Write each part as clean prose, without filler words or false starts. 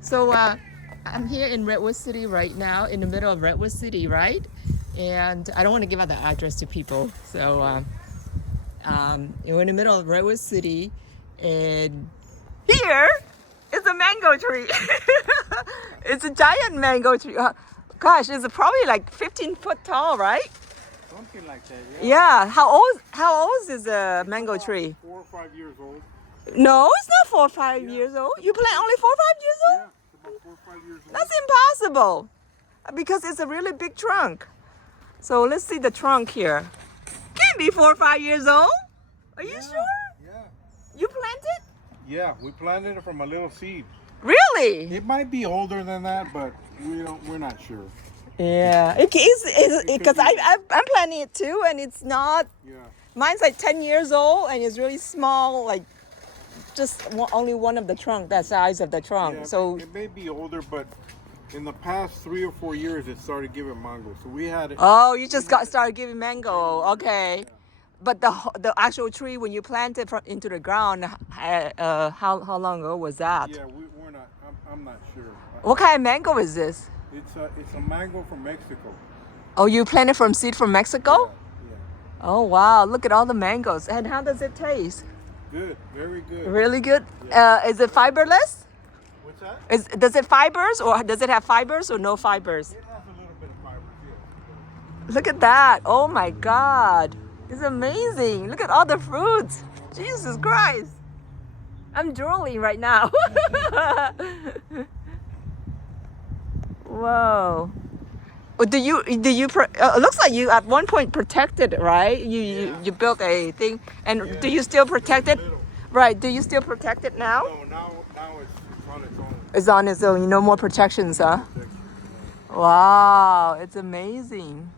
So I'm here in Redwood City right now, in the middle of Redwood City, right? And I don't want to give out the address to people. So we're in the middle of Redwood City, and here is a mango tree. It's a giant mango tree. Gosh, it's probably like 15 foot tall, right? Something like that, Yeah. How old is a mango tree? 4 or 5 years old. No, it's not 4 or 5 years old. You plant only 4 or 5 years old? Yeah, it's about 4 or 5 years old. That's impossible because it's a really big trunk. So let's see the trunk here. Can't be 4 or 5 years old. Are you sure? Yeah. You planted? Yeah, we planted it from a little seed. Really? It might be older than that, but we're not sure. Yeah, it is because I'm planting it too, and it's not. Yeah. Mine's like 10 years old, and it's really small, like just only one of the trunk, that size of the trunk. Yeah, So it may be older, but in the past 3 or 4 years, it started giving mango. So we had it. oh, you just got started giving mango. Okay. But the actual tree, when you plant it into the ground, how long ago was that? Yeah, we're not. I'm not sure. What kind of mango is this? It's a mango from Mexico. Oh, you planted from seed from Mexico? Yeah. Oh wow! Look at all the mangoes. And how does it taste? Good. Very good. Really good. Is it fiberless? What's that? Does it fibers or does it have fibers or no fibers? It has a little bit of fiber, yeah. Look at that! Oh my God! It's amazing. Look at all the fruits. Jesus Christ! I'm drooling right now. Whoa. Do you it looks like you at one point protected it, right? You built a thing, and Yeah. do you still protect it? Little. Right. Do you still protect it now? No, now it's on its own. It's on its own. No more protections, huh? Wow, it's amazing.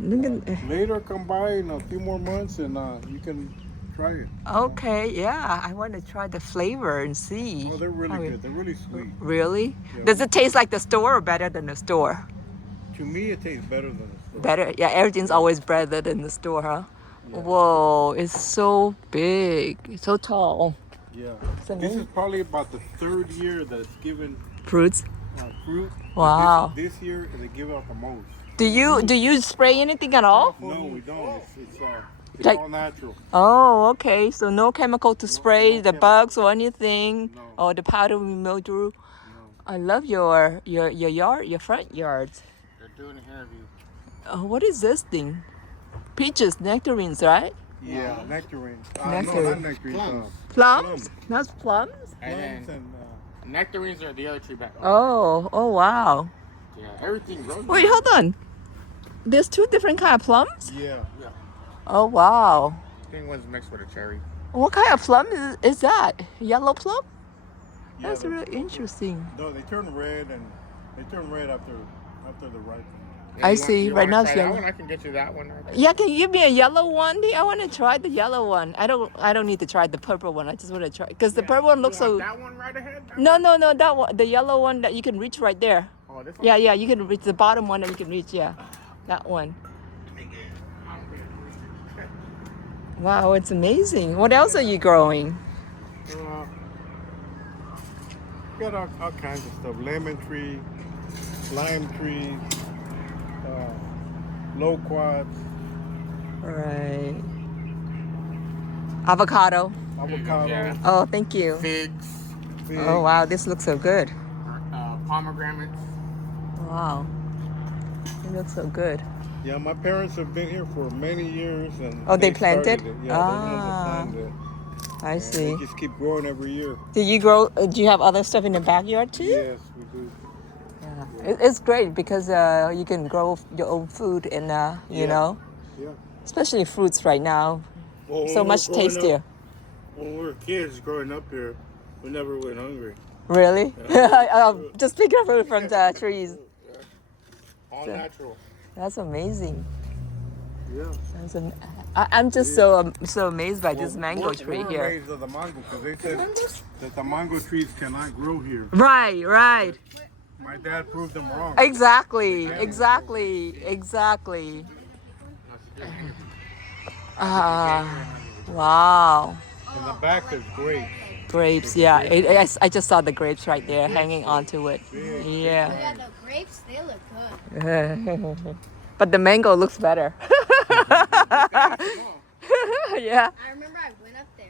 Look at. Later, come by in a few more months and you can try it. Okay, yeah, I want to try the flavor and see. Oh, they're really how it- good. They're really sweet. Really? Yeah. Does it taste like the store or better than the store? To me, it tastes better than the store. Better, yeah. Everything's always better than the store, huh? Yeah. Whoa, it's so big, it's so tall. Yeah. So This maybe- is probably about the 3rd year that it's given Fruits. fruit. Wow. This year, they give out the most. Do you spray anything at all? No, we don't. It's Like- all natural. Oh, okay. So no chemical to spray no the chemical. bugs or anything, No. or the powder mildew. No. I love your yard, your front yard. They're doing a interview. Oh, what is this thing? Peaches, nectarines, right? Yeah, nectarines. No, Nectarine. not nectarines. Plums? That's plums? Plums and Nectarines are the other tree back. Oh, wow. Yeah, everything grows. Wait, hold on. There's 2 different kind of plums? yeah. Oh, wow. I think one's mixed with a cherry. What kind of plum is that? Yellow plum? Yeah, That's they're- really interesting. No, they turn red after the ripe. I You see. you Right wanna now it's try that yellow. one? I can get you that one. Right there. Yeah, can you give me a yellow one? I want to try the yellow one. I don't need to try the purple one. I just want to try because the purple one You looks want so. that one right ahead? No, that one, the yellow one that you can reach right there. Oh, this one? Yeah, you can reach the bottom one that you can reach. Yeah, that one. Wow, it's amazing. What else are you growing? Got all kinds of stuff. Lemon tree, lime tree, loquats, Right. Avocado. avocado, Yeah. Oh, thank you. Figs, figs. Oh wow, this looks so good. pomegranates. Wow, it looks so good. Yeah, my parents have been here for many years, and Oh, they planted? started it. Yeah, they're the ones that Ah. planted it. I And see. They just keep growing every year. Do you grow? Do you have other stuff in the backyard too? Yes, we do. Yeah. It's great because you can grow your own food and you Yeah. know, Yeah. especially fruits right now, Well, so much tastier. When we were kids growing up here, we never went hungry. Really? Just pick up fruit from the trees. All So- natural. That's amazing. Yeah. I'm just so amazed by this mango We're tree here. amazed of the mango because they said that the mango trees cannot grow here. Right, right. My dad proved them wrong. Exactly. Wow. In the back there's grapes. Grapes, yeah. I just saw the grapes right there hanging onto it. Big, Yeah. Yeah, the grapes, they look good. But the mango looks better. Yeah. I remember I went up there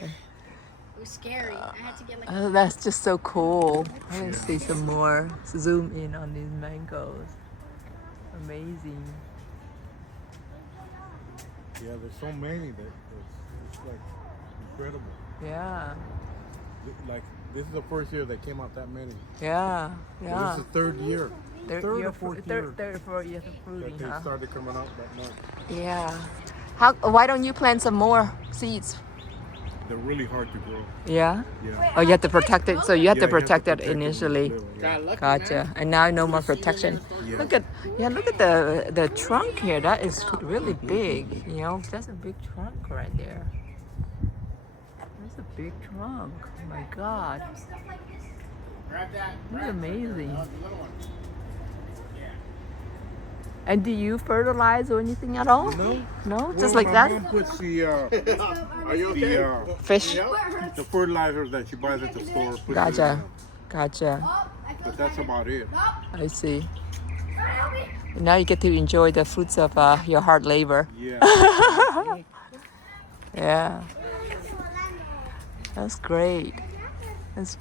and it was scary. I had to get like Oh, that's just so cool. Let's see some more. Zoom in on these mangoes. Amazing. Yeah, there's so many that it's like incredible. Yeah. Like this is the first year they came out that many. Yeah. So Yeah. this is the third year. Third or fourth year third or fourth year of fruiting, that they huh? started coming out that much. Yeah. Why don't you plant some more seeds? They're really hard to grow. Yeah. Yeah. Oh, you have to protect it. So you have Yeah, to protect it initially. Got lucky, Gotcha. man. And now no more protection. Yeah. Look at the trunk here. That is really big. You know, that's a big trunk right there. That's a big trunk. Oh my God. Grab that. That's amazing. The little one. And do you fertilize or anything at all? No. No? Just Well, like my that? mom puts the Are you okay? Fish? the fertilizers that she buys at the store. Puts it in Gotcha. them. Gotcha. But that's about it. I see. And now you get to enjoy the fruits of your hard labor. Yeah. Yeah. That's great. That's